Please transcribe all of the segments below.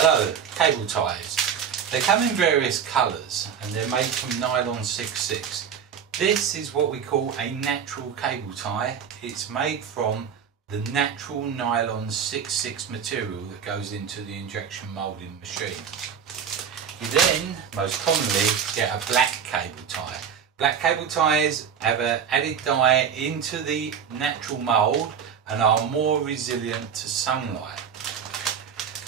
Hello, cable ties. They come in various colours and they're made from nylon 6/6. This is what we call a natural cable tie. It's made from the natural nylon 6/6 material that goes into the injection moulding machine. You then, most commonly, get a black cable tie. Black cable ties have an added dye into the natural mould and are more resilient to sunlight.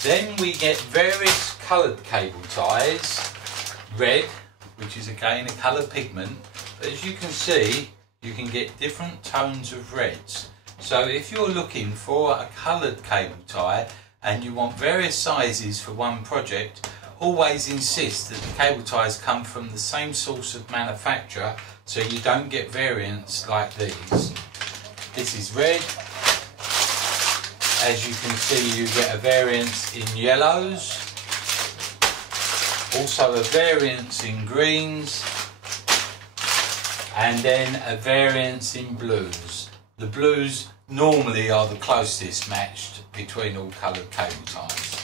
Then we get various coloured cable ties. Red, which is again a colour pigment, but as you can see, you can get different tones of reds. So if you're looking for a coloured cable tie and you want various sizes for one project, always insist that the cable ties come from the same source of manufacturer so you don't get variants like these. This is red. As you can see, you get a variance in yellows, also a variance in greens, and then a variance in blues. The blues normally are the closest matched between all coloured cable ties.